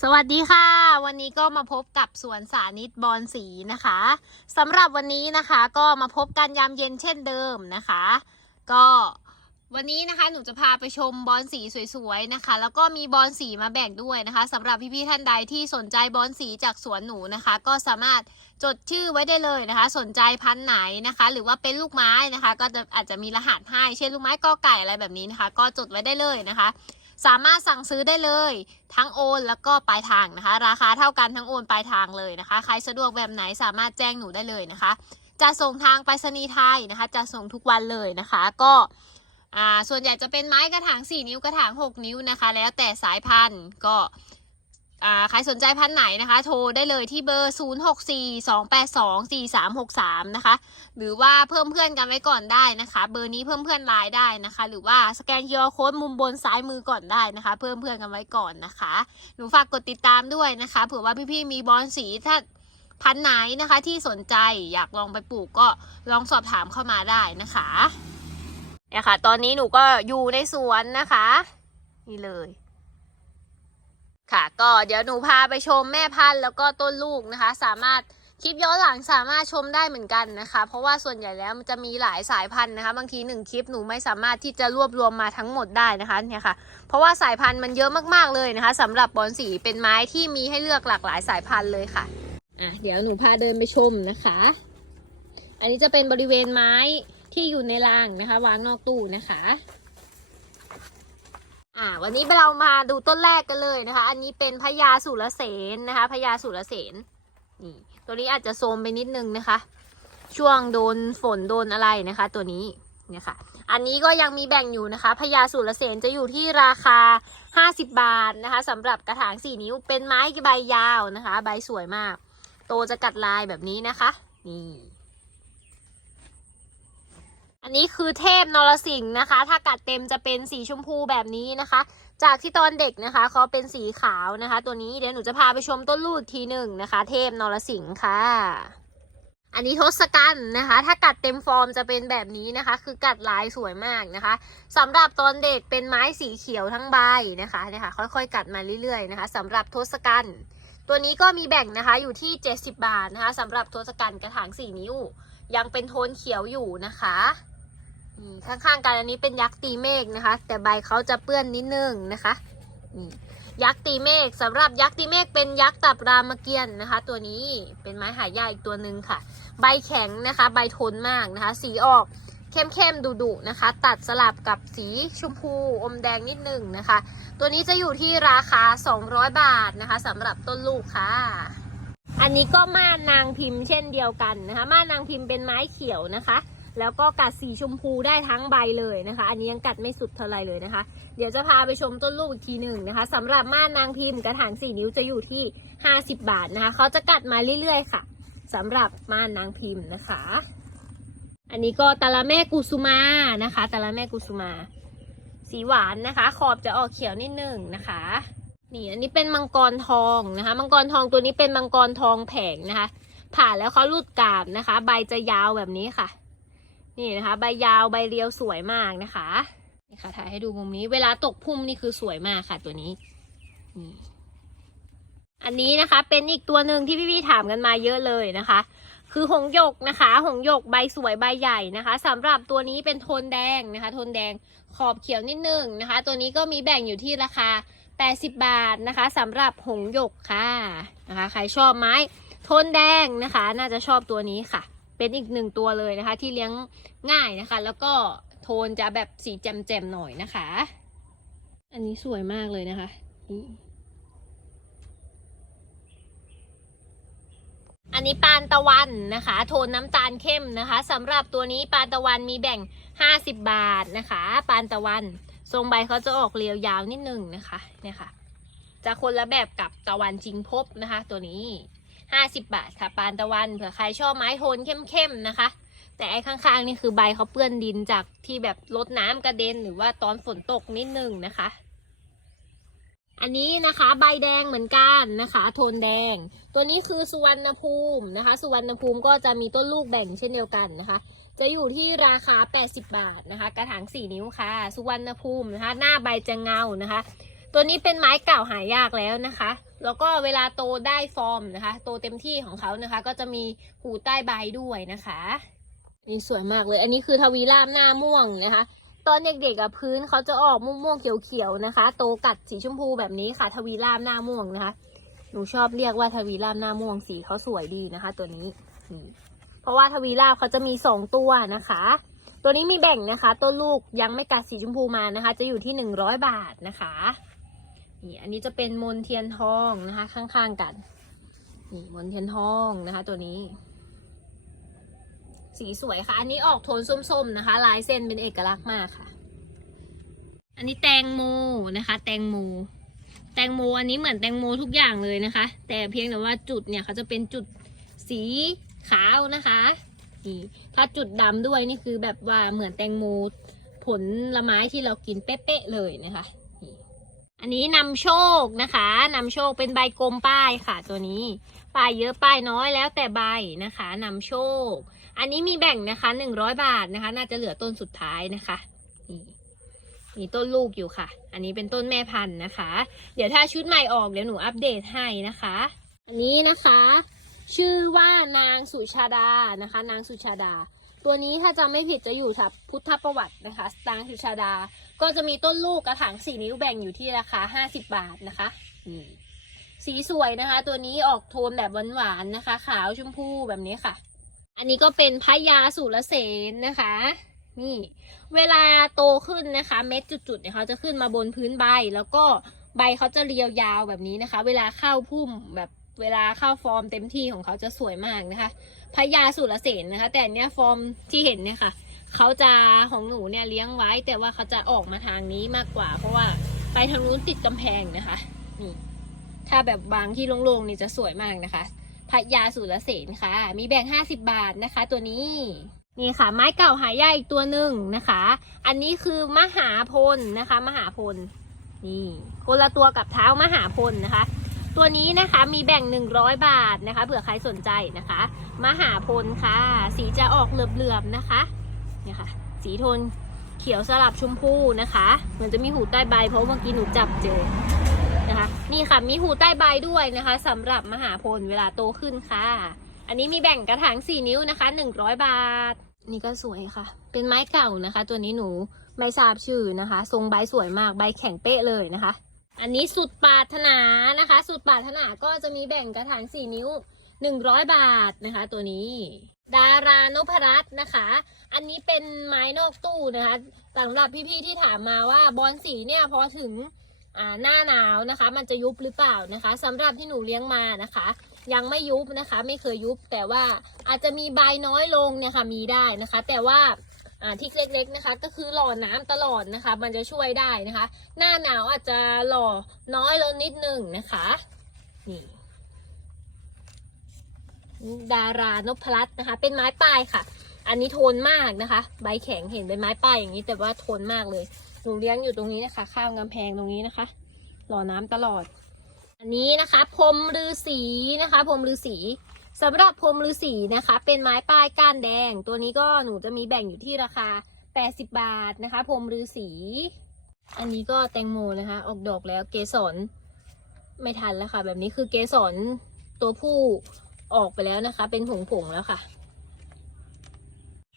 สวัสดีค่ะ วันนี้ก็มาพบกับสวนสานิตบอนสีนะคะสำหรับวันนี้นะคะก็มาพบกันยามเย็นเช่นเดิมนะคะ ก็วันนี้นะคะหนูจะพาไปชมบอนสีสวยๆนะคะ แล้วก็มีบอนสีมาแบ่งด้วยนะคะสำหรับพี่ๆท่านใดที่สนใจบอนสีจากสวนหนูนะคะ ก็สามารถจดชื่อไว้ได้เลยนะคะ สนใจพันธุ์ไหนนะคะ หรือว่าเป็นลูกไม้นะคะ ก็จะอาจจะมีรหัสให้เช่นลูกไม้กอไก่อะไรแบบนี้นะคะ ก็จดไว้ได้เลยนะคะ สามารถสั่งซื้อได้เลยทั้งโอนแล้วก็ปลายทางนะคะ ราคาเท่ากันทั้งโอนปลายทางเลยนะคะ ใครสะดวกแบบไหนสามารถแจ้งหนูได้เลยนะคะ จะส่งทางไปรษณีย์ไทยนะคะ จะส่งทุกวันเลยนะคะ ก็อ่าส่วนใหญ่จะเป็นไม้กระถาง 4 นิ้วกระถาง 6 นิ้วนะคะ แล้วแต่สายพันธุ์ก็ ใครสนใจพันไหนนะคะ โทรได้เลยที่เบอร์ 0642824363 นะคะ หรือว่าเพิ่มเพื่อนกันไว้ก่อนได้นะคะ เบอร์นี้เพิ่มเพื่อนไลน์ได้นะคะ หรือว่าสแกน QR Code มุมบนซ้ายมือก่อนได้นะคะ เพิ่มเพื่อนกันไว้ก่อนนะคะ หนูฝากกดติดตามด้วยนะคะ เผื่อว่าพี่ๆมีบอลสีถ้าพันไหนนะคะที่สนใจอยากลองไปปลูกก็ลองสอบถามเข้ามาได้นะคะเนี่ยค่ะ ตอนนี้หนูก็อยู่ในสวนนะคะ นี่เลย ค่ะก็เดี๋ยวหนูพาไปชมแม่พันธุ์แล้วก็ต้นลูกนะคะ สามารถคลิปย้อนหลังสามารถชมได้เหมือนกันนะคะ เพราะว่าส่วนใหญ่แล้วมันจะมีหลายสายพันธุ์นะคะ บางทีหนึ่งคลิปหนูไม่สามารถที่จะรวบรวมมาทั้งหมดได้นะคะเนี่ยค่ะ เพราะว่าสายพันธุ์มันเยอะมากๆเลยนะคะสำหรับบอนสีเป็นไม้ที่มีให้เลือกหลากหลายสายพันธุ์เลยค่ะอะเดี๋ยวหนูพาเดินไปชมนะคะ อันนี้จะเป็นบริเวณไม้ที่อยู่ในรางนะคะ วางนอกตู้นะคะ อ่าวันนี้เรามาดูต้นแรกกันเลยนะคะ อันนี้เป็นพญาสุรเสนนะคะพญาสุรเสนนี่ตัวนี้อาจจะโทรมไปนิดนึงนะคะ ช่วงโดนฝนโดนอะไรนะคะ ตัวนี้เนี่ยค่ะ อันนี้ก็ยังมีแบ่งอยู่นะคะพญาสุรเสนจะอยู่ที่ราคา 50 บาทนะคะสำหรับกระถาง4นิ้วเป็นไม้ใบยาวนะคะ ใบสวยมาก โตจะกัดลายแบบนี้นะคะ นี่ อันนี้คือเทพนรสิงห์นะคะ ถ้ากัดเต็มจะเป็นสีชมพูแบบนี้นะคะ จากที่ตอนเด็กนะคะเขาเป็นสีขาวนะคะ ตัวนี้เดี๋ยวหนูจะพาไปชมต้นลูกอีกทีหนึ่งนะคะ เทพนรสิงห์ค่ะ อันนี้ทศกัณฐ์นะคะ ถ้ากัดเต็มฟอร์มจะเป็นแบบนี้นะคะ คือกัดลายสวยมากนะคะสำหรับตอนเด็กเป็นไม้สีเขียวทั้งใบนะคะเนี่ยค่ะค่อยๆ กัดมาเรื่อยๆนะคะสำหรับทศกัณฐ์ตัวนี้ก็มีแบ่งนะคะอยู่ที่ 70 บาทนะคะสำหรับทศกัณฐ์กระถาง4 นิ้ว ยังเป็นโทนเขียวอยู่นะคะ ข้างๆกันอันนี้เป็นยักษ์ตีเมฆนะคะ แต่ใบเขาจะเปื้อนนิดนึงนะคะนี่ยักษ์ตีเมฆสำหรับยักษ์ตีเมฆเป็นยักษ์ตับรามเกียรตินะคะ ตัวนี้เป็นไม้หายากอีกตัวหนึ่งค่ะ ใบแข็งนะคะ ใบทนมากนะคะ สีออกเข้มๆดุๆนะคะ ตัดสลับกับสีชมพูอมแดงนิดนึงนะคะ ตัวนี้จะอยู่ที่ราคา 200 บาทนะคะสำหรับต้นลูกค่ะ อันนี้ก็ม่านนางพิมพ์เช่นเดียวกันนะคะ ม่านนางพิมพ์เป็นไม้เขียวนะคะ แล้วก็กัดสีชมพูได้ทั้งใบเลยนะคะ อันนี้ยังกัดไม่สุดเท่าไรเลยนะคะ เดี๋ยวจะพาไปชมต้นลูกอีกทีหนึ่งนะคะสำหรับม่านนางพิมพ์กระถางสี่นิ้วจะอยู่ที่ 50 บาทนะคะเขาจะกัดมาเรื่อยๆค่ะสำหรับม่านนางพิมพ์นะคะ อันนี้ก็ตะละแม่กุสุมานะคะตะละแม่กุสุมา สีหวานนะคะ ขอบจะออกเขียวนิดหนึ่งนะคะนี่อันนี้เป็นมังกรทองนะคะมังกรทองตัวนี้เป็นมังกรทองแผงนะคะ ผ่าแล้วเขาลุดกาบนะคะ ใบจะยาวแบบนี้ค่ะ นี่นะคะ ใบยาวใบเรียวสวยมากนะคะนี่ค่ะถ่ายให้ดูมุมนี้ เวลาตกพุ่มนี่คือสวยมากค่ะตัวนี้นี่อันนี้นะคะเป็นอีกตัวหนึ่งที่พี่ๆถามกันมาเยอะเลยนะคะ คือหงหยกนะคะ หงหยกใบสวยใบใหญ่นะคะสำหรับตัวนี้เป็นโทนแดงนะคะ โทนแดงขอบเขียวนิดนึงนะคะ ตัวนี้ก็มีแบ่งอยู่ที่ราคา 80 บาทนะคะสำหรับหงหยกค่ะนะคะ ใครชอบไม้โทนแดงนะคะ น่าจะชอบตัวนี้ค่ะ เป็นอีกหนึ่งตัวเลยนะคะ ที่เลี้ยงง่ายนะคะ แล้วก็โทนจะแบบสีแจ่มๆหน่อยนะคะ อันนี้สวยมากเลยนะคะนี่อันนี้ปานตะวันนะคะ โทนน้ำตาลเข้มนะคะสำหรับตัวนี้ปานตะวันมีแบ่ง 50 บาทนะคะ ปานตะวัน ทรงใบเขาจะออกเรียวยาวนิดหนึ่งนะคะเนี่ยค่ะ จะคนละแบบกับตะวันจริงพบนะคะ ตัวนี้ ห้าสิบบาทค่ะ ปานตะวันเผื่อใครชอบไม้โทนเข้มๆนะคะ แต่ไอ้ข้างๆนี่คือใบเขาเปื้อนดินจากที่แบบรดน้ำกระเด็นหรือว่าตอนฝนตกนิดนึงนะคะ อันนี้นะคะใบแดงเหมือนกันนะคะ โทนแดง ตัวนี้คือสุวรรณภูมินะคะ สุวรรณภูมิก็จะมีต้นลูกแบ่งเช่นเดียวกันนะคะจะอยู่ที่ราคา 80 บาทนะคะ กระถาง 4 นิ้วค่ะ สุวรรณภูมินะคะ หน้าใบจะเงานะคะ ตัวนี้เป็นไม้เก่าหายากแล้วนะคะ แล้วก็เวลาโตได้ฟอร์มนะคะ โตเต็มที่ของเขานะคะ ก็จะมีหูใต้ใบด้วยนะคะนี่สวยมากเลย อันนี้คือทวีรามหน้าม่วงนะคะ ตอนเด็กๆอะพื้นเขาจะออกม่วงๆเขียวๆนะคะ โตกัดสีชมพูแบบนี้ค่ะ ทวีรามหน้าม่วงนะคะ หนูชอบเรียกว่าทวีรามหน้าม่วงสีเขาสวยดีนะคะ ตัวนี้เพราะว่าทวีราบเขาจะมีสองตัวนะคะ ตัวนี้มีแบ่งนะคะต้นลูกยังไม่กัดสีชมพูมานะคะ จะอยู่ที่หนึ่งร้อยบาทนะคะ นี่อันนี้จะเป็นมนเทียนทองนะคะ ข้างๆกัน นี่มนเทียนทองนะคะ ตัวนี้ สีสวยค่ะ อันนี้ออกโทนส้มๆนะคะ ลายเส้นเป็นเอกลักษณ์มากค่ะ อันนี้แตงโมนะคะ แตงโมแตงโมอันนี้เหมือนแตงโมทุกอย่างเลยนะคะ แต่เพียงแต่ว่าจุดเนี่ยเขาจะเป็นจุดสีขาวนะคะนี่ถ้าจุดดำด้วยนี่คือแบบว่าเหมือนแตงโมผลละไม้ที่เรากินเป๊ะๆเลยนะคะ อันนี้นำโชคนะคะนำโชคเป็นใบกลมป้ายค่ะ ตัวนี้ป้ายเยอะป้ายน้อยแล้วแต่ใบนะคะนำโชค อันนี้มีแบ่งนะคะหนึ่งร้อยบาทนะคะ น่าจะเหลือต้นสุดท้ายนะคะนี่มีต้นลูกอยู่ค่ะ อันนี้เป็นต้นแม่พันธุ์นะคะ เดี๋ยวถ้าชุดใหม่ออกเดี๋ยวหนูอัปเดตให้นะคะ อันนี้นะคะ ชื่อว่านางสุชาดานะคะ นางสุชาดา ตัวนี้ถ้าจำไม่ผิดจะอยู่ทับพุทธประวัตินะคะนางสุชาดา ก็จะมีต้นลูกกระถางสี่นิ้วแบ่งอยู่ที่ราคา 50 บาทนะคะนี่สีสวยนะคะ ตัวนี้ออกโทนแบบหวานๆนะคะ ขาวชมพูแบบนี้ค่ะ อันนี้ก็เป็นพญาสุรเสนนะคะ นี่ เวลาโตขึ้นนะคะ เม็ดจุดๆเนี่ยเขาจะขึ้นมาบนพื้นใบ แล้วก็ใบเขาจะเรียวยาวแบบนี้นะคะ เวลาเข้าพุ่มแบบเวลาเข้าฟอร์มเต็มที่ของเขาจะสวยมากนะคะ พญาสุรเสนนะคะ แต่อันเนี้ยฟอร์มที่เห็นเนี่ยค่ะเขาจะของหนูเนี่ยเลี้ยงไว้ แต่ว่าเขาจะออกมาทางนี้มากกว่า เพราะว่าไปทางนู้นติดกำแพงนะคะนี่ถ้าแบบบางที่โล่งๆนี่จะสวยมากนะคะพญาสุรเสนค่ะ มีแบ่ง50 บาทนะคะ ตัวนี้นี่ค่ะ ไม้เก่าหายากอีกตัวหนึ่งนะคะ อันนี้คือมหาพลนะคะ มหาพลนี่คนละตัวกับเท้ามหาพลนะคะ ตัวนี้นะคะมีแบ่ง 100 บาทนะคะเผื่อใครสนใจนะคะมหาพลค่ะ สีจะออกเหลือบๆนะคะเนี่ยค่ะ สีโทนเขียวสลับชมพูนะคะเหมือนจะมีหูใต้ใบ เพราะเมื่อกี้หนูจับเจอนะคะนี่ค่ะมีหูใต้ใบด้วยนะคะสำหรับมหาพลเวลาโตขึ้นค่ะ อันนี้มีแบ่งกระถางสี่นิ้วนะคะหนึ่งร้อยบาท นี่ก็สวยค่ะ เป็นไม้เก่านะคะ ตัวนี้หนูไม่ทราบชื่อนะคะ ทรงใบสวยมากใบแข็งเป๊ะเลยนะคะ อันนี้สุดปาถนานะคะ สุดปาถนาก็จะมีแบ่งกระถางสี่นิ้วหนึ่งร้อยบาทนะคะ ตัวนี้ ดารานพรัตน์นะคะ อันนี้เป็นไม้นอกตู้นะคะสำหรับพี่ๆที่ถามมาว่าบอลสีเนี่ยพอถึงหน้าหนาวนะคะ มันจะยุบหรือเปล่านะคะสำหรับที่หนูเลี้ยงมานะคะ ยังไม่ยุบนะคะ ไม่เคยยุบแต่ว่าอาจจะมีใบน้อยลงเนี่ยค่ะมีได้นะคะ แต่ว่า อ่าที่เล็กๆนะคะ ก็คือหล่อน้ำตลอดนะคะ มันจะช่วยได้นะคะ หน้าหนาวอาจจะหล่อน้อยลงนิดนึงนะคะ นี่ดารานพรัตน์นะคะ เป็นไม้ปลายค่ะ อันนี้โทนมากนะคะ ใบแข็งเห็นเป็นไม้ปลายอย่างนี้ แต่ว่าโทนมากเลย หนูเลี้ยงอยู่ตรงนี้นะคะ ข้างกำแพงตรงนี้นะคะ หล่อน้ำตลอด อันนี้นะคะ พรมฤาษีนะคะ พรมฤาษี สำหรับพรมฤาษีนะคะ เป็นไม้ป้ายก้านแดง ตัวนี้ก็หนูจะมีแบ่งอยู่ที่ราคา 80 บาทนะคะพรมฤาษีอันนี้ก็แตงโมนะคะ ออกดอกแล้วเกสรไม่ทันแล้วค่ะ แบบนี้คือเกสรตัวผู้ออกไปแล้วนะคะ เป็นผงผงแล้วค่ะ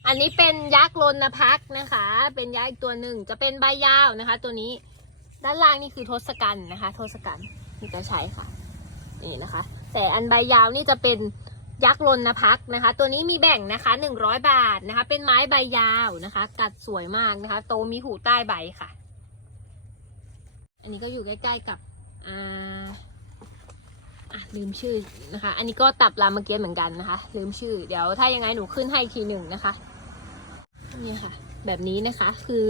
อันนี้เป็นยักษ์ลนพักนะคะ เป็นยักษ์อีกตัวหนึ่งจะเป็นใบยาวนะคะ ตัวนี้ด้านล่างนี่คือทศกัณฐ์นะคะ ทศกัณฐ์ที่จะใช้ค่ะ นี่นะคะ แต่อันใบยาวนี่จะเป็น ยักษ์ลนพักนะคะ ตัวนี้มีแบ่งนะคะหนึ่งร้อยบาทนะคะ เป็นไม้ใบยาวนะคะ ตัดสวยมากนะคะ โตมีหูใต้ใบค่ะ อันนี้ก็อยู่ใกล้ๆกับอ่าอะลืมชื่อนะคะ อันนี้ก็ตับรามเกียรติ์เหมือนกันนะคะ ลืมชื่อ เดี๋ยวถ้ายังไงหนูขึ้นให้ทีหนึ่งนะคะ นี่ค่ะ แบบนี้นะคะคือ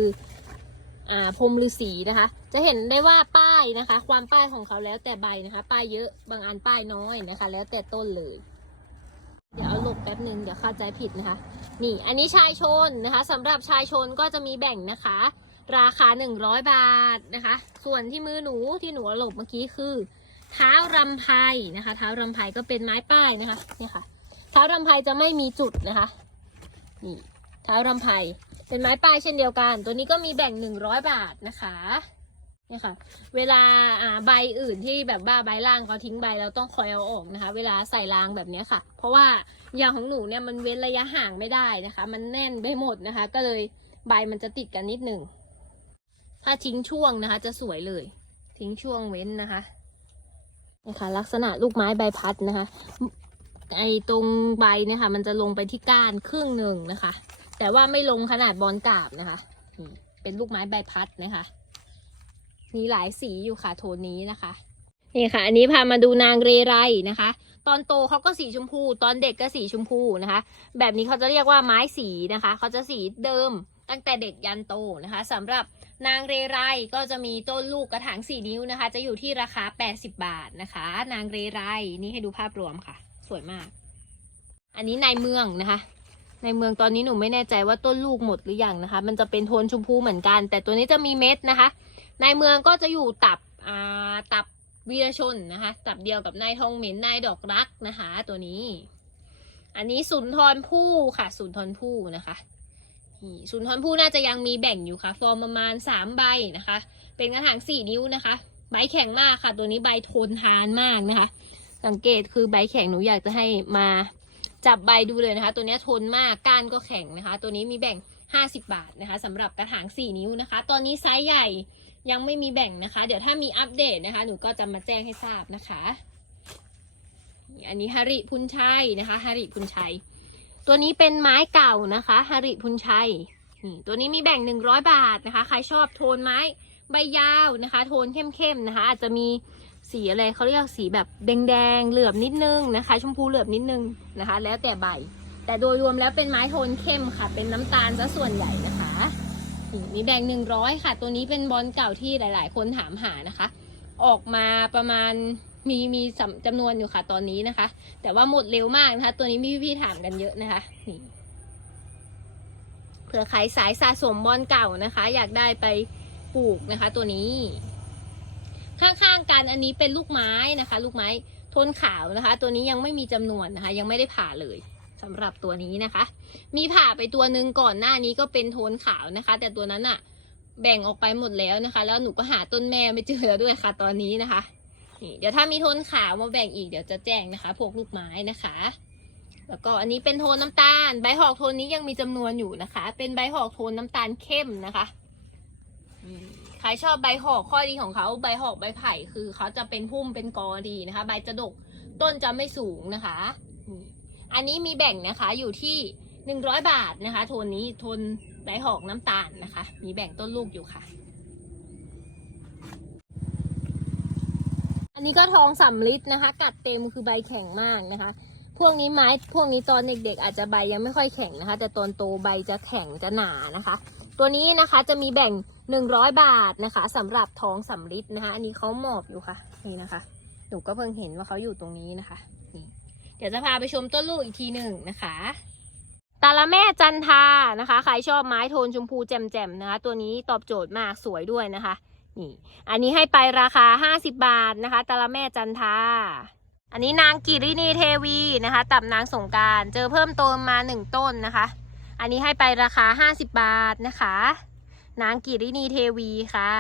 อ่าพรมฤาษีนะคะ จะเห็นได้ว่าป้ายนะคะ ความป้ายของเขาแล้วแต่ใบนะคะ ป้ายเยอะ บางอันป้ายน้อยนะคะ แล้วแต่ต้นเลย เดี๋ยวเอาหลบแป๊บหนึ่งเดี๋ยวเข้าใจผิดนะคะ นี่ อันนี้ชายชนนะคะสำหรับชายชนก็จะมีแบ่งนะคะ ราคา 100 บาทนะคะ ส่วนที่มือหนูที่หนูหลบเมื่อกี้คือ เท้ารำไพนะคะ เท้ารำไพก็เป็นไม้ป้ายนะคะเนี่ยค่ะ เท้ารำไพจะไม่มีจุดนะคะนี่เท้ารำไพเป็นไม้ป้ายเช่นเดียวกัน ตัวนี้ก็มีแบ่ง 100 บาทนะคะ เนี่ยค่ะ เวลาอ่าใบอื่นที่แบบว่าใบล่างเขาทิ้งใบเราต้องคอยเอาออกนะคะ เวลาใส่รางแบบนี้ค่ะ เพราะว่าอย่างของหนูเนี่ยมันเว้นระยะห่างไม่ได้นะคะ มันแน่นไปหมดนะคะ ก็เลยใบมันจะติดกันนิดหนึ่งถ้าทิ้งช่วงนะคะ จะสวยเลย ทิ้งช่วงเว้นนะคะนะคะลักษณะลูกไม้ใบพัดนะคะ ไอ้ตรงใบเนี่ยค่ะ มันจะลงไปที่ก้านครึ่งหนึ่งนะคะ แต่ว่าไม่ลงขนาดบอลกราบนะคะ เป็นลูกไม้ใบพัดนะคะ มีหลายสีอยู่ค่ะโทนนี้นะคะ นี่ค่ะ อันนี้พามาดูนางเรไรนะคะ ตอนโตเขาก็สีชมพู ตอนเด็กก็สีชมพูนะคะ แบบนี้เขาจะเรียกว่าไม้สีนะคะเขาจะสีเดิมตั้งแต่เด็กยันโตนะคะสำหรับนางเรไรก็จะมีต้นลูกกระถางสี่นิ้วนะคะ จะอยู่ที่ราคา 80 บาทนะคะ นางเรไรนี่ให้ดูภาพรวมค่ะ สวยมาก อันนี้ในเมืองนะคะ ในเมืองตอนนี้หนูไม่แน่ใจว่าต้นลูกหมดหรือยังนะคะ มันจะเป็นโทนชมพูเหมือนกัน แต่ตัวนี้จะมีเม็ดนะคะ ในเมืองก็จะอยู่ตับอ่าตับวีรชนนะคะ ตับเดียวกับนายทองเหม็นนายดอกรักนะคะ ตัวนี้ อันนี้สุนทรภู่ค่ะ สุนทรภู่นะคะสุนทรภู่น่าจะยังมีแบ่งอยู่ค่ะ ฟอร์มประมาณสามใบนะคะ เป็นกระถางสี่นิ้วนะคะ ใบแข็งมากค่ะ ตัวนี้ใบทนทานมากนะคะ สังเกตคือใบแข็งหนูอยากจะให้มาจับใบดูเลยนะคะ ตัวนี้ทนมากก้านก็แข็งนะคะ ตัวนี้มีแบ่ง 50 บาทนะคะสำหรับกระถาง 4 นิ้วนะคะ ตอนนี้ไซส์ใหญ่ ยังไม่มีแบ่งนะคะ เดี๋ยวถ้ามีอัปเดตนะคะ หนูก็จะมาแจ้งให้ทราบนะคะ อันนี้ฮาริพุนชัยนะคะฮาริพุนชัย ตัวนี้เป็นไม้เก่านะคะฮาริพุนชัยนี่ตัวนี้มีแบ่ง100บาทนะคะ ใครชอบโทนไม้ใบยาวนะคะ โทนเข้มๆนะคะ อาจจะมีสีอะไรเขาเรียกสีแบบแดงๆเหลือบนิดนึงนะคะ ชมพูเหลือบนิดนึงนะคะ แล้วแต่ใบ แต่โดยรวมแล้วเป็นไม้โทนเข้มค่ะ เป็นน้ำตาลซะส่วนใหญ่นะคะ มีแบ่งหนึ่งร้อยค่ะ ตัวนี้เป็นบอลเก่าที่หลาย ๆ คนถามหานะคะ ออกมาประมาณมีมีสำจำนวนอยู่ค่ะตอนนี้นะคะ แต่ว่าหมดเร็วมากนะคะ ตัวนี้มีพี่ๆถามกันเยอะนะคะนี่เผื่อใครสายสะสมบอลเก่านะคะ อยากได้ไปปลูกนะคะ ตัวนี้ ข้างๆกันอันนี้เป็นลูกไม้นะคะ ลูกไม้ทนขาวนะคะ ตัวนี้ยังไม่มีจำนวนนะคะ ยังไม่ได้ผ่าเลย สำหรับตัวนี้นะคะ มีผ่าไปตัวหนึ่งก่อนหน้านี้ก็เป็นโทนขาวนะคะ แต่ตัวนั้นอะแบ่งออกไปหมดแล้วนะคะ แล้วหนูก็หาต้นแม่ไม่เจอแล้วด้วยค่ะ ตอนนี้นะคะนี่เดี๋ยวถ้ามีโทนขาวมาแบ่งอีกเดี๋ยวจะแจ้งนะคะ พวกลูกไม้นะคะ แล้วก็อันนี้เป็นโทนน้ำตาล ใบหอกโทนนี้ยังมีจำนวนอยู่นะคะ เป็นใบหอกโทนน้ำตาลเข้มนะคะใครชอบใบหอกข้อดีของเขาใบหอกใบไผ่คือเขาจะเป็นพุ่มเป็นกอดีนะคะ ใบจะดกต้นจะไม่สูงนะคะ อันนี้มีแบ่งนะคะอยู่ที่หนึ่งร้อยบาทนะคะ โทนนี้โทนใบหอกน้ำตาลนะคะ มีแบ่งต้นลูกอยู่ค่ะ อันนี้ก็ทองสำลิดนะคะ กัดเต็มคือใบแข็งมากนะคะ พวกนี้ไม้พวกนี้ตอนเด็กๆ อาจจะใบยังไม่ค่อยแข็งนะคะ แต่ตอนโตใบจะแข็งจะหนานะคะ ตัวนี้นะคะจะมีแบ่งหนึ่งร้อยบาทนะคะสำหรับทองสำลิดนะคะ อันนี้เขาหมอบอยู่ค่ะ นี่นะคะ หนูก็เพิ่งเห็นว่าเขาอยู่ตรงนี้นะคะ เดี๋ยวจะพาไปชมต้นลูกอีกทีหนึ่งนะคะตาละแม่จันทานะคะ ใครชอบไม้โทนชมพูแจ่มๆนะคะ ตัวนี้ตอบโจทย์มากสวยด้วยนะคะ นี่ อันนี้ให้ไปราคา 50 บาทนะคะตาละแม่จันทาอันนี้นางกิรินีเทวีนะคะ ตับนางสงการเจอเพิ่มเติมมาหนึ่งต้นนะคะ อันนี้ให้ไปราคา 50 บาทนะคะ นางกิรินีเทวีค่ะ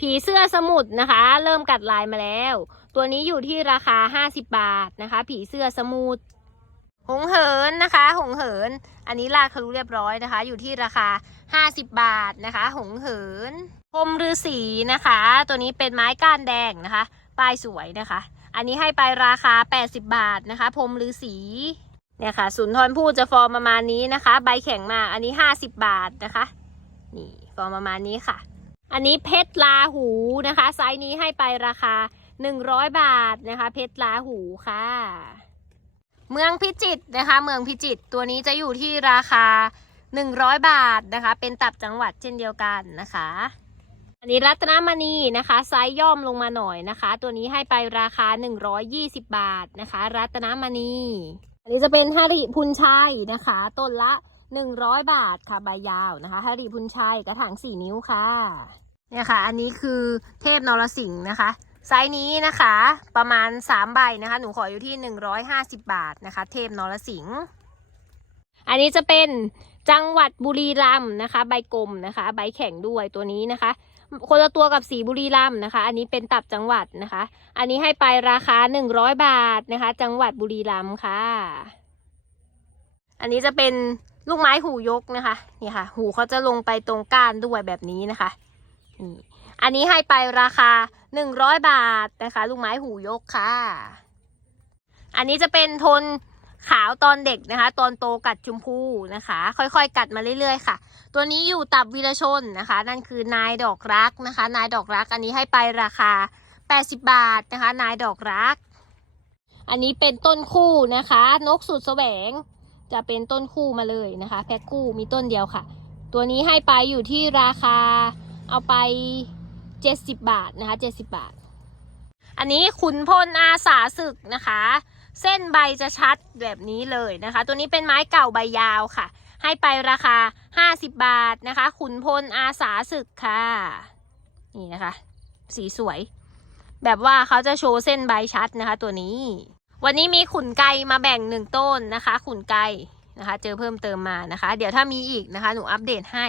ผีเสื้อสมุทรนะคะ เริ่มกัดลายมาแล้ว ตัวนี้อยู่ที่ราคา 50 บาทนะคะ ผีเสื้อสมุทหงเหินนะคะ หงเหิน อันนี้ราคารู้เรียบร้อยนะคะ อยู่ที่ราคา 50 บาทนะคะ หงเหินพรมฤาษีนะคะ ตัวนี้เป็นไม้ก้านแดงนะคะป้ายสวยนะคะ อันนี้ให้ไปราคา 80 บาทนะคะ พรมฤาษีเนี่ยค่ะสุนทรภู่จะฟอร์มประมาณนี้นะคะ ใบแข็งมากอันนี้ 50 บาทนะคะ นี่ฟอร์มประมาณนี้ค่ะ อันนี้เพชรลาหูนะคะ ไซส์นี้ให้ไปราคา 100 บาทนะคะ เพชรลาหูค่ะ เมืองพิจิตรนะคะ เมืองพิจิตรตัวนี้จะอยู่ที่ราคา 100 บาทนะคะ เป็นตับจังหวัดเช่นเดียวกันนะคะ อันนี้รัตนมณีนะคะ ไซส์ย่อมลงมาหน่อยนะคะ ตัวนี้ให้ไปราคา 120 บาทนะคะ รัตนมณี อันนี้จะเป็นฮาริพุนชัยนะคะ ต้นละ100 บาทค่ะใบยาวนะคะฮาริพุนชัยกระถาง4 นิ้วค่ะเนี่ยค่ะ อันนี้คือเทพนรสิงห์นะคะ ไซส์นี้นะคะประมาณ 3 ใบนะคะ หนูขออยู่ที่ 150 บาทนะคะ เทพนรสิงห์อันนี้จะเป็นจังหวัดบุรีรัมย์นะคะ ใบกลมนะคะ ใบแข็งด้วยตัวนี้นะคะ คนละตัวกับสีบุรีรัมย์นะคะ อันนี้เป็นตับจังหวัดนะคะ อันนี้ให้ไปราคาหนึ่งร้อยบาทนะคะ จังหวัดบุรีรัมย์ค่ะ อันนี้จะเป็นลูกไม้หูยกนะคะนี่ค่ะ หูเขาจะลงไปตรงก้านด้วยแบบนี้นะคะนี่อันนี้ให้ไปราคา หนึ่งร้อยบาทนะคะลูกไม้หูยกค่ะ อันนี้จะเป็นโทนขาวตอนเด็กนะคะ ตอนโตกัดชมพูนะคะ ค่อยๆ กัดมาเรื่อยๆค่ะ ตัวนี้อยู่ตับวีรชนนะคะ นั่นคือนายดอกรักนะคะ นายดอกรักอันนี้ให้ไปราคา 80 บาทนะคะ นายดอกรัก อันนี้เป็นต้นคู่นะคะ นกสุดแสวง จะเป็นต้นคู่มาเลยนะคะ แพ็คคู่มีต้นเดียวค่ะ ตัวนี้ให้ไปอยู่ที่ราคาเอาไป 70 บาทนะคะ 70 บาท อันนี้ขุนพลอาสาศึกนะคะ เส้นใบจะชัดแบบนี้เลยนะคะ ตัวนี้เป็นไม้เก่าใบยาวค่ะ ให้ไปราคา 50 บาทนะคะ ขุนพลอาสาศึกค่ะ นี่นะคะ สีสวย แบบว่าเขาจะโชว์เส้นใบชัดนะคะ ตัวนี้ วันนี้มีขุนไก่มาแบ่งหนึ่งต้นนะคะ ขุนไก่นะคะ เจอเพิ่มเติมมานะคะ เดี๋ยวถ้ามีอีกนะคะ หนูอัปเดตให้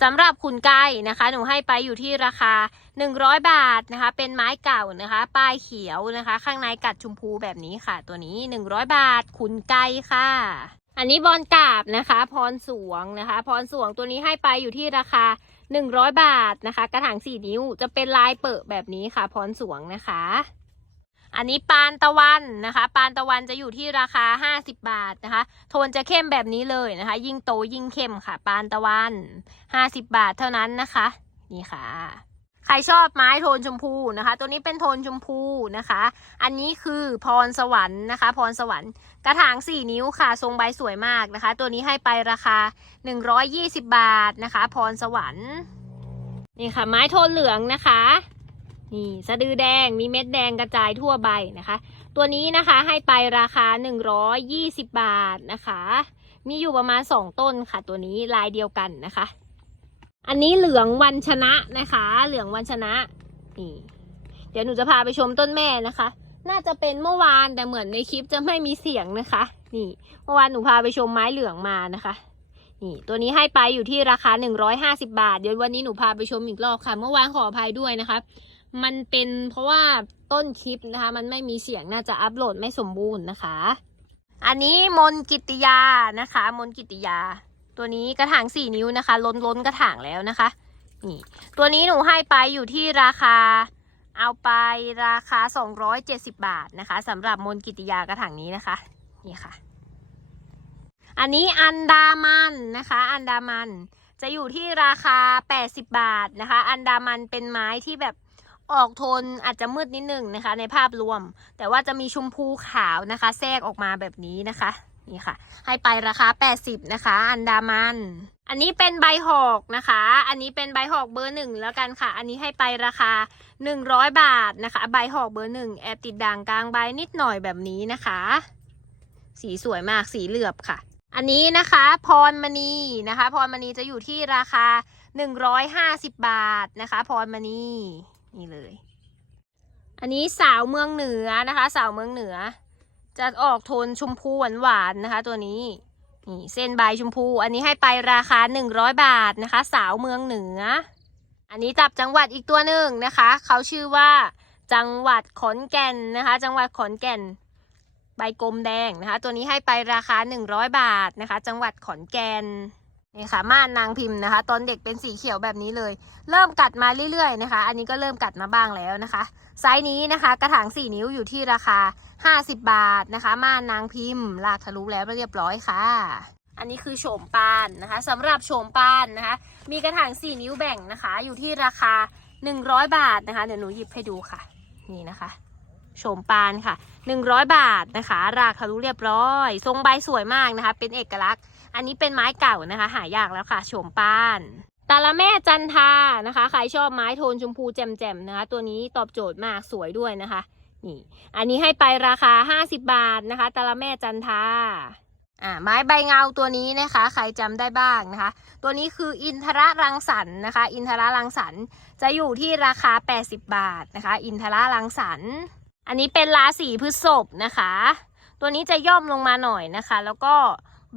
สำหรับขุนไก่นะคะ หนูให้ไปอยู่ที่ราคา 100 บาทนะคะ เป็นไม้เก่านะคะ ป้ายเขียวนะคะ ข้างในกัดชมพูแบบนี้ค่ะ ตัวนี้ 100 บาท ขุนไก่ค่ะ อันนี้บอลกาบนะคะ พรสวงนะคะ พรสวงตัวนี้ให้ไปอยู่ที่ราคา 100 บาทนะคะ กระถาง 4 นิ้วจะเป็นลายเปิดแบบนี้ค่ะ พรสวงนะคะ อันนี้ปานตะวันนะคะ ปานตะวันจะอยู่ที่ราคา 50 บาทนะคะ โทนจะเข้มแบบนี้เลยนะคะ ยิ่งโตยิ่งเข้มค่ะ ปานตะวัน 50 บาทเท่านั้นนะคะ นี่ค่ะ ใครชอบไม้โทนชมพูนะคะ ตัวนี้เป็นโทนชมพูนะคะ อันนี้คือพรสวรรค์นะคะ พรสวรรค์กระถาง 4 นิ้วค่ะ ทรงใบสวยมากนะคะ ตัวนี้ให้ไปราคา 120 บาทนะคะ พรสวรรค์นี่ค่ะ ไม้โทนเหลืองนะคะ นี่สะดือแดงมีเม็ดแดงกระจายทั่วใบนะคะ ตัวนี้นะคะให้ไปราคา 120 บาทนะคะ มีอยู่ประมาณ 2 ต้นค่ะ ตัวนี้ลายเดียวกันนะคะ อันนี้เหลืองวันชนะนะคะ เหลืองวันชนะนี่เดี๋ยวหนูจะพาไปชมต้นแม่นะคะ น่าจะเป็นเมื่อวานแต่เหมือนในคลิปจะไม่มีเสียงนะคะ นี่ เมื่อวานหนูพาไปชมไม้เหลืองมานะคะนี่ตัวนี้ให้ไปอยู่ที่ราคา 150 บาท เดี๋ยววันนี้หนูพาไปชมอีกรอบค่ะ เมื่อวานขออภัยด้วยนะคะ มันเป็นเพราะว่าต้นคลิปนะคะ มันไม่มีเสียงน่าจะอัปโหลดไม่สมบูรณ์นะคะ อันนี้มนกิติยานะคะ มนกิติยา ตัวนี้กระถางสี่นิ้วนะคะ ล้นล้นกระถางแล้วนะคะนี่ตัวนี้หนูให้ไปอยู่ที่ราคาเอาไปราคา 270 บาทนะคะสำหรับมนกิติยากระถางนี้นะคะนี่ค่ะ อันนี้อันดามันนะคะ อันดามันจะอยู่ที่ราคา 80 บาทนะคะ อันดามันเป็นไม้ที่แบบ ออกโทนอาจจะมืดนิดนึงนะคะ ในภาพรวม แต่ว่าจะมีชมพูขาวนะคะ แทรกออกมาแบบนี้นะคะนี่ค่ะ ให้ไปราคา 80 นะคะ อันดามัน อันนี้เป็นใบหอกนะคะ อันนี้เป็นใบหอกเบอร์หนึ่งแล้วกันค่ะ อันนี้ให้ไปราคา 100 บาทนะคะ ใบหอกเบอร์หนึ่งแอบติดด่างกลางใบนิดหน่อยแบบนี้นะคะ สีสวยมากสีเหลือบค่ะ อันนี้นะคะพรมณีนะคะ พรมณีจะอยู่ที่ราคา 150 บาทนะคะ พรมณี นี่เลย อันนี้สาวเมืองเหนือนะคะ สาวเมืองเหนือ จะออกโทนชมพูหวานๆนะคะ ตัวนี้นี่เส้นใบชมพู อันนี้ให้ไปราคา 100 บาทนะคะ สาวเมืองเหนือ อันนี้จับจังหวัดอีกตัวหนึ่งนะคะ เขาชื่อว่าจังหวัดขอนแก่นนะคะ จังหวัดขอนแก่น ใบกลมแดงนะคะ ตัวนี้ให้ไปราคา 100 บาทนะคะ จังหวัดขอนแก่น นี่ค่ะม่านนางพิมพ์นะคะ ตอนเด็กเป็นสีเขียวแบบนี้เลย เริ่มกัดมาเรื่อยๆนะคะ อันนี้ก็เริ่มกัดมาบ้างแล้วนะคะไซส์นี้นะคะ กระถาง 4 นิ้วอยู่ที่ราคา 50 บาทนะคะ ม่านนางพิมพ์ลากทะลุแล้วเรียบร้อยค่ะ อันนี้คือโฉมปานนะคะสำหรับโฉมปานนะคะ มีกระถาง 4 นิ้วแบ่งนะคะ อยู่ที่ราคา 100 บาทนะคะเดี๋ยวหนูหยิบให้ดูค่ะ นี่นะคะโฉมปานค่ะ 100 บาทนะคะ รากทะลุเรียบร้อย ทรงใบสวยมากนะคะ เป็นเอกลักษณ์ อันนี้เป็นไม้เก่านะคะ หายากแล้วค่ะโฉมปานตาละแม่จันทานะคะ ใครชอบไม้โทนชมพูแจ่มๆนะคะ ตัวนี้ตอบโจทย์มากสวยด้วยนะคะ นี่ อันนี้ให้ไปราคา 50 บาทนะคะตาละแม่จันทาอ่าไม้ใบเงาตัวนี้นะคะ ใครจำได้บ้างนะคะ ตัวนี้คืออินทระรังสรรค์นะคะ อินทระรังสรรค์จะอยู่ที่ราคา 80 บาทนะคะ อินทระรังสรรค์อันนี้เป็นราศีพฤษภนะคะ ตัวนี้จะย่อมลงมาหน่อยนะคะ แล้วก็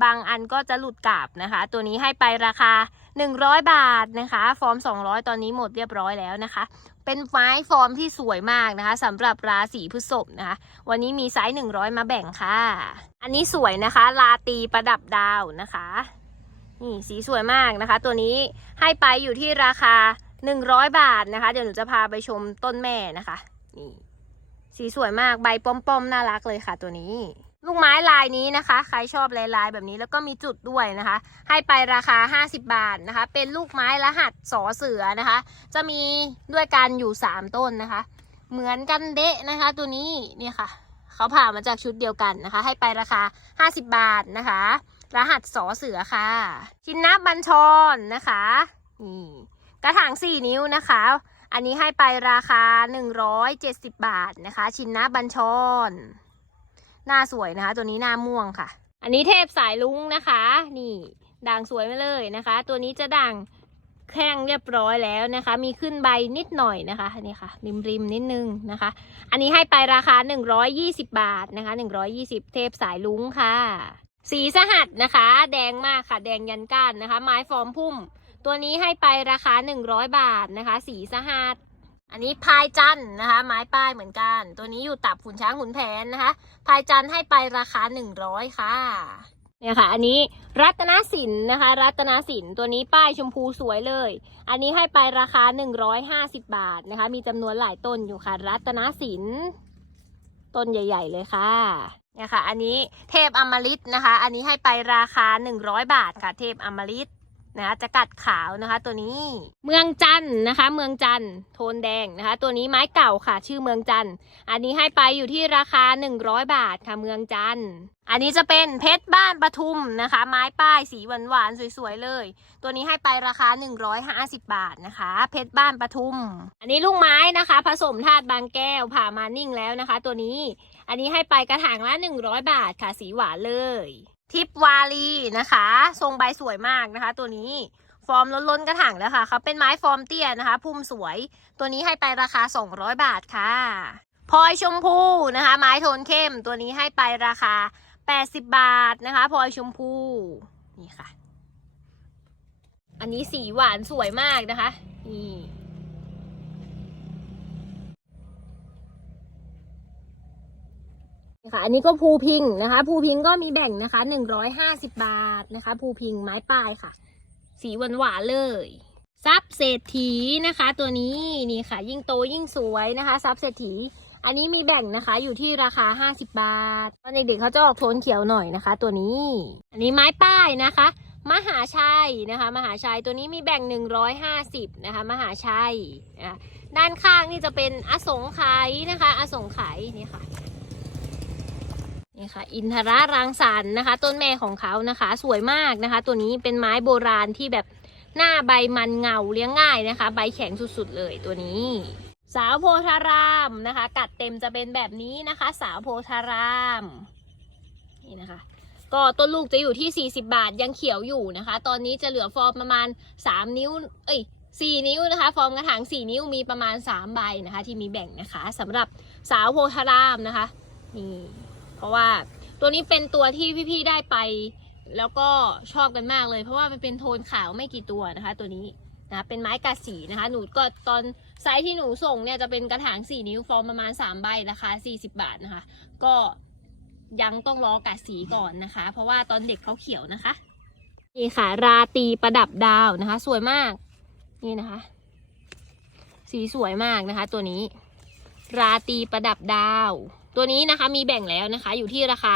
บางอันก็จะหลุดกาบนะคะ ตัวนี้ให้ไปราคา 100 บาทนะคะ ฟอร์ม 200 ตอนนี้หมดเรียบร้อยแล้วนะคะ เป็นไม้ฟอร์มที่สวยมากนะคะสำหรับราศีพฤษภนะคะ วันนี้มีไซส์ 100 มาแบ่งค่ะ อันนี้สวยนะคะ ลาตีประดับดาวนะคะนี่สีสวยมากนะคะ ตัวนี้ให้ไปอยู่ที่ราคา 100 บาทนะคะ เดี๋ยวหนูจะพาไปชมต้นแม่นะคะนี่สีสวยมากใบป้อมๆน่ารักเลยค่ะตัวนี้ ลูกไม้ลายนี้นะคะ ใครชอบลายลายแบบนี้แล้วก็มีจุดด้วยนะคะ ให้ไปราคา 50 บาทนะคะ เป็นลูกไม้รหัสสอเสือนะคะ จะมีด้วยกันอยู่ 3 ต้นนะคะ เหมือนกันเดะนะคะ ตัวนี้เนี่ยค่ะ เขาผ่ามาจากชุดเดียวกันนะคะ ให้ไปราคา 50 บาทนะคะ รหัสสอเสือค่ะ ชินนับบัญชรนะคะนี่กระถาง 4 นิ้วนะคะ อันนี้ให้ไปราคา 170 บาทนะคะ ชินนะบัญชร หน้าสวยนะคะ ตัวนี้หน้าม่วงค่ะ อันนี้เทพสายลุงนะคะ นี่ด่างสวยมาเลยนะคะ ตัวนี้จะด่างแข้งเรียบร้อยแล้วนะคะ มีขึ้นใบนิดหน่อยนะคะนี่ค่ะ ริมริมนิดนึงนะคะ อันนี้ให้ไปราคา 120 บาทนะคะ 120 เทพสายลุงค่ะ สีสหัสนะคะ แดงมากค่ะ แดงยันก้านนะคะ ไม้ฟอร์มพุ่ม ตัวนี้ให้ไปราคา 100 บาทนะคะ สีสหัส อันนี้พายจันนะคะ ไม้ป้ายเหมือนกัน ตัวนี้อยู่ตับขุนช้างขุนแผนนะคะ พายจันให้ไปราคา 100 ค่ะเนี่ยค่ะ อันนี้รัตนสินนะคะ รัตนสินตัวนี้ป้ายชมพูสวยเลย อันนี้ให้ไปราคา 150 บาทนะคะ มีจำนวนหลายต้นอยู่ค่ะ รัตนสินต้นใหญ่ ๆ เลยค่ะเนี่ยค่ะ อันนี้เทพอมฤตนะคะ อันนี้ให้ไปราคา 100 บาทค่ะ เทพอมฤต นะคะจะกัดขาวนะคะ ตัวนี้เมืองจันทร์นะคะ เมืองจันทร์โทนแดงนะคะ ตัวนี้ไม้เก่าค่ะ ชื่อเมืองจันทร์อันนี้ให้ไปอยู่ที่ราคา 100 บาทค่ะเมืองจันทร์อันนี้จะเป็นเพชรบ้านปทุมนะคะ ไม้ป้ายสีหวานๆสวยๆเลย ตัวนี้ให้ไปราคา 150 บาทนะคะ เพชรบ้านปทุม อันนี้ลูกไม้นะคะ ผสมธาตุบางแก้วผ่ามานิ่งแล้วนะคะ ตัวนี้ อันนี้ให้ไปกระถางละ 100 บาทค่ะสีหวานเลย ทิปวาลีนะคะ ทรงใบสวยมากนะคะ ตัวนี้ฟอร์มล้นๆกระถางแล้วค่ะเขาเป็นไม้ฟอร์มเตี้ยนะคะ พุ่มสวย ตัวนี้ให้ไปราคา 200 บาทค่ะพลอยชมพูนะคะ ไม้โทนเข้มตัวนี้ให้ไปราคา 80 บาทนะคะพลอยชมพูนี่ค่ะ อันนี้สีหวานสวยมากนะคะนี่ ค่ะอันนี้ก็ภูพิงนะคะ ภูพิงก็มีแบ่งนะคะหนึ่งร้อยห้าสิบบาทนะคะ ภูพิงไม้ปลายค่ะ สีหวานหวานเลยซับเศรษฐีนะคะ ตัวนี้นี่ค่ะ ยิ่งโตยิ่งสวยนะคะซับเศรษฐี อันนี้มีแบ่งนะคะอยู่ที่ราคาห้าสิบบาทตอนเด็กๆเขาจะออกโทนเขียวหน่อยนะคะ ตัวนี้ อันนี้ไม้ป้ายนะคะ มหาชัยนะคะ มหาชัยตัวนี้มีแบ่งหนึ่งร้อยห้าสิบนะคะ มหาชัยอะด้านข้างนี่จะเป็นอสงไขยนะคะ อสงไขยนี่ค่ะ นี่ค่ะ อินทรารังสรรค์นะคะ ต้นแม่ของเขานะคะ สวยมากนะคะ ตัวนี้เป็นไม้โบราณที่แบบหน้าใบมันเงาเลี้ยงง่ายนะคะ ใบแข็งสุดๆเลยตัวนี้ สาวโพธารามนะคะ กัดเต็มจะเป็นแบบนี้นะคะ สาวโพธารามนี่นะคะ ก็ต้นลูกจะอยู่ที่ 40 บาทยังเขียวอยู่นะคะ ตอนนี้จะเหลือฟอร์มประมาณ 3 นิ้ว เอ้ย4นิ้วนะคะ ฟอร์มกระถาง4นิ้วมีประมาณ3ใบนะคะ ที่มีแบ่งนะคะสำหรับสาวโพธารามนะคะนี่ ราะว่าตัวนี้เป็นตัวที่พี่ๆได้ไป แล้วก็ชอบกันมากเลย เพราะว่ามันเป็นโทนขาวไม่กี่ตัวนะคะ ตัวนี้นะเป็นไม้กัดสีนะคะ หนูก็ตอนไซส์ที่หนูส่งเนี่ยจะเป็นกระถาง 4 นิ้วฟอร์มประมาณ 3 ใบราคา 40 บาทนะคะ ก็ยังต้องรอกัดสีก่อนนะคะ เพราะว่าตอนเด็กเขาเขียวนะคะนี่ค่ะ ราตีประดับดาวนะคะ สวยมากนี่นะคะ สีสวยมากนะคะ ตัวนี้ ราตีประดับดาว ตัวนี้นะคะมีแบ่งแล้วนะคะ อยู่ที่ราคา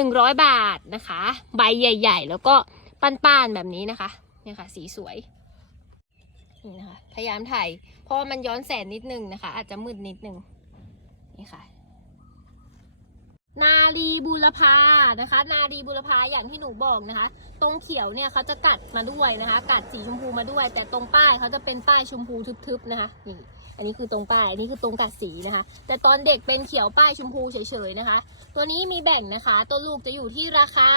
100 บาทนะคะ ใบใหญ่ ๆ แล้วก็ป้านๆแบบนี้นะคะเนี่ยค่ะ สีสวยนี่นะคะพยายามถ่ายเพราะมันย้อนแสงนิดนึงนะคะ อาจจะมืดนิดนึงนี่ค่ะ นาลีบุรพานะคะ นาลีบุรพาอย่างที่หนูบอกนะคะ ตรงเขียวเนี่ยเขาจะกัดมาด้วยนะคะ กัดสีชมพูมาด้วย แต่ตรงป้ายเขาจะเป็นป้ายชมพูทึบๆนะคะนี่ อันนี้คือตรงป้าย อันนี้คือตรงกัดสีนะคะ แต่ตอนเด็กเป็นเขียวป้ายชมพูเฉยๆนะคะ ตัวนี้มีแบ่งนะคะต้นลูกจะอยู่ที่ราคา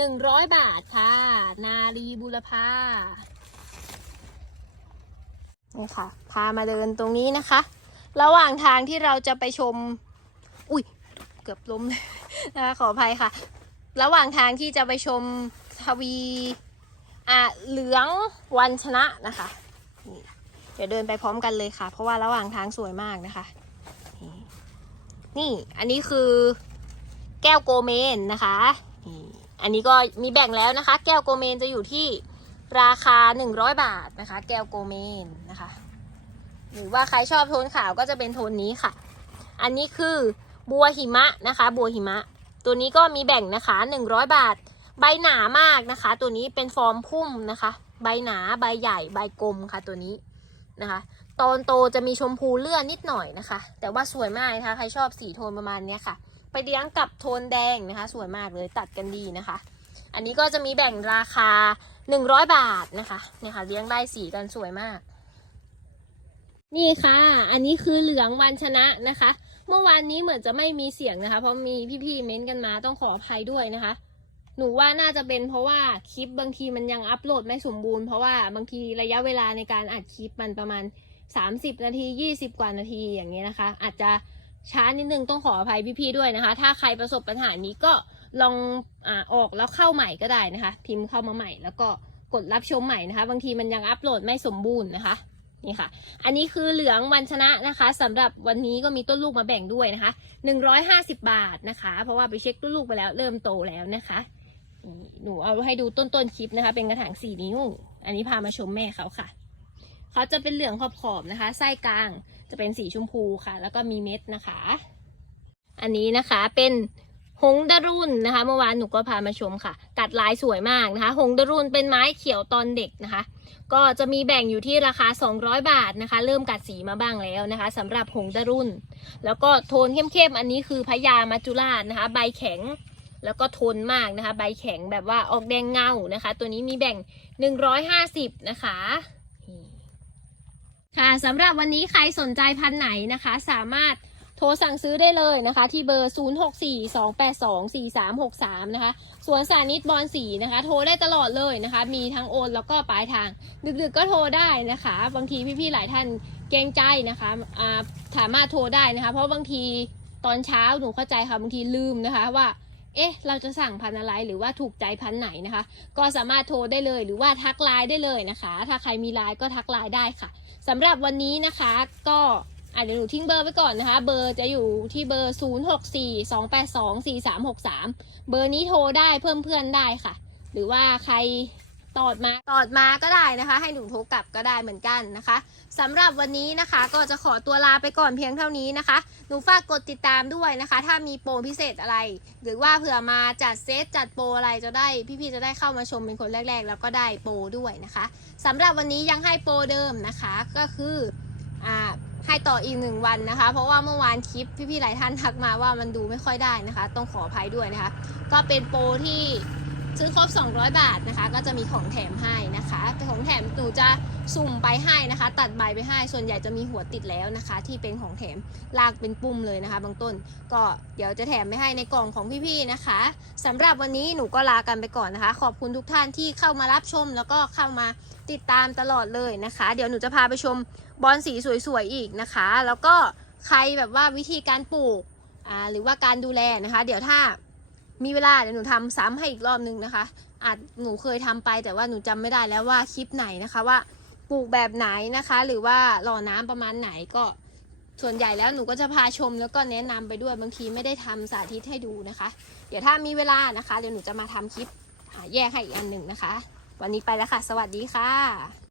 100 บาทค่ะ นาลีบุรพานี่ค่ะ พามาเดินตรงนี้นะคะ ระหว่างทางที่เราจะไปชม อุ้ย เกือบล้มเลยนะคะขออภัยค่ะ ระหว่างทางที่จะไปชมทวี อ่าเหลืองวันชนะนะคะนี่ เดี๋ยวเดินไปพร้อมกันเลยค่ะ เพราะว่าระหว่างทางสวยมากนะคะ นี่อันนี้คือแก้วโกเมนนะคะ อันนี้ก็มีแบ่งแล้วนะคะ แก้วโกเมนจะอยู่ที่ราคา 100 บาทนะคะ แก้วโกเมนนะคะ หรือว่าใครชอบโทนขาวก็จะเป็นโทนนี้ค่ะ อันนี้คือบัวหิมะนะคะ บัวหิมะ ตัวนี้ก็มีแบ่งนะคะ 100 บาท ใบหนามากนะคะ ตัวนี้เป็นฟอร์มพุ่มนะคะ ใบหนา ใบใหญ่ ใบกลมค่ะตัวนี้ นะคะ ตอนโตจะมีชมพูเลื่อนนิดหน่อยนะคะ แต่ว่าสวยมากนะคะ ใครชอบสีโทนประมาณนี้ค่ะ ไปเลี้ยงกับโทนแดงนะคะ สวยมากเลยตัดกันดีนะคะ อันนี้ก็จะมีแบ่งราคา 100 บาทนะคะเนี่ยค่ะเลี้ยงได้สีกันสวยมาก นี่ค่ะ อันนี้คือเหลืองวันชนะนะคะ เมื่อวานนี้เหมือนจะไม่มีเสียงนะคะ เพราะมีพี่ๆเม้นกันมาต้องขออภัยด้วยนะคะ หนูว่าน่าจะเป็นเพราะว่าคลิปบางทีมันยังอัปโหลดไม่สมบูรณ์เพราะว่าบางทีระยะเวลาในการอัดคลิปมันประมาณ 30 นาที 20 กว่านาทีอย่างเงี้ยนะคะ อาจจะช้านิดนึงต้องขออภัยพี่ๆด้วยนะคะ ถ้าใครประสบปัญหานี้ก็ลองอออกแล้วเข้าใหม่ก็ได้นะคะ พิมพ์เข้ามาใหม่ แล้วก็กดรับชมใหม่นะคะ บางทีมันยังอัปโหลดไม่สมบูรณ์นะคะนี่ค่ะ อันนี้คือเหลืองวันชนะนะคะสำหรับวันนี้ก็มีต้นลูกมาแบ่งด้วยนะคะ 150 บาทนะคะ เพราะว่าไปเช็คต้นลูกไปแล้วเริ่มโตแล้วนะคะ หนูเอาให้ดูต้นต้นคลิปนะคะ เป็นกระถางสี่นิ้ว อันนี้พามาชมแม่เขาค่ะ เขาจะเป็นเหลืองขอบๆนะคะ ไส้กลางจะเป็นสีชมพูค่ะ แล้วก็มีเม็ดนะคะ อันนี้นะคะเป็นหงดารุนนะคะ เมื่อวานหนูก็พามาชมค่ะ กัดลายสวยมากนะคะ หงดารุนเป็นไม้เขียวตอนเด็กนะคะ ก็จะมีแบ่งอยู่ที่ราคา 200 บาทนะคะ เริ่มกัดสีมาบ้างแล้วนะคะสำหรับหงดารุนแล้วก็โทนเข้มๆอันนี้คือพญามัจจุราชนะคะ ใบแข็ง แล้วก็ทนมากนะคะ ใบแข็งแบบว่าออกแดงเงานะคะ ตัวนี้มีแบ่ง 150 นะคะค่ะสำหรับวันนี้ใครสนใจพันธุ์ไหนนะคะ สามารถโทรสั่งซื้อได้เลยนะคะ ที่เบอร์ 0642824363 นะคะ สวนสานิตบอลสีนะคะ โทรได้ตลอดเลยนะคะ มีทั้งโอนแล้วก็ปลายทาง ดึกๆก็โทรได้นะคะ บางทีพี่ๆหลายท่านเกรงใจนะคะสามารถโทรได้นะคะ เพราะบางทีตอนเช้าหนูเข้าใจค่ะ บางทีลืมนะคะว่า เอ๊ะ เราจะสั่งพันอะไรหรือว่าถูกใจพันไหนนะคะ ก็สามารถโทรได้เลยหรือว่าทักไลน์ได้เลยนะคะ ถ้าใครมีไลน์ก็ทักไลน์ได้ค่ะสำหรับวันนี้นะคะก็อะเดี๋ยวหนูทิ้งเบอร์ไว้ก่อนนะคะ เบอร์จะอยู่ที่เบอร์ 0642824363 เบอร์นี้โทรได้เพิ่มเพื่อนได้ค่ะ หรือว่าใครตอดมาตอดมาก็ได้นะคะ ให้หนูโทรกลับก็ได้เหมือนกันนะคะ สำหรับวันนี้นะคะ ก็จะขอตัวลาไปก่อนเพียงเท่านี้นะคะ หนูฝากกดติดตามด้วยนะคะ ถ้ามีโปรพิเศษอะไร หรือว่าเผื่อมาจัดเซตจัดโปรอะไรจะได้ พี่ๆจะได้เข้ามาชมเป็นคนแรก ๆ แล้วก็ได้โปรด้วยนะคะสำหรับวันนี้ยังให้โปรเดิมนะคะ ก็คืออ่าให้ต่ออีกหนึ่งวันนะคะ เพราะว่าเมื่อวานคลิปพี่ๆหลายท่านทักมาว่ามันดูไม่ค่อยได้นะคะ ต้องขออภัยด้วยนะคะ ก็เป็นโปรที่ ซื้อครบ 200 บาทนะคะ ก็จะมีของแถมให้นะคะแต่ของแถมหนูจะสุ่มไปให้นะคะ ตัดใบไปให้ ส่วนใหญ่จะมีหัวติดแล้วนะคะ ที่เป็นของแถมลากเป็นปุ่มเลยนะคะ บางต้น ก็เดี๋ยวจะแถมไปให้ในกล่องของพี่ๆนะคะสำหรับวันนี้หนูก็ลากันไปก่อนนะคะ ขอบคุณทุกท่านที่เข้ามารับชม แล้วก็เข้ามาติดตามตลอดเลยนะคะ เดี๋ยวหนูจะพาไปชมบอลสีสวยๆอีกนะคะ แล้วก็ใครแบบว่าวิธีการปลูกหรือว่าการดูแลนะคะ เดี๋ยวถ้า มีเวลาเดี๋ยวหนูทำซ้ำให้อีกรอบนึงนะคะ อาจหนูเคยทำไปแต่ว่าหนูจำไม่ได้แล้วว่าคลิปไหนนะคะว่าปลูกแบบไหนนะคะ หรือว่าหล่อน้ำประมาณไหนก็ส่วนใหญ่แล้วหนูก็จะพาชมแล้วก็แนะนำไปด้วยบางทีไม่ได้ทำสาธิตให้ดูนะคะ เดี๋ยวถ้ามีเวลานะคะเดี๋ยวหนูจะมาทำคลิปอ่าแยกให้อีกอันหนึ่งนะคะ วันนี้ไปแล้วค่ะ สวัสดีค่ะ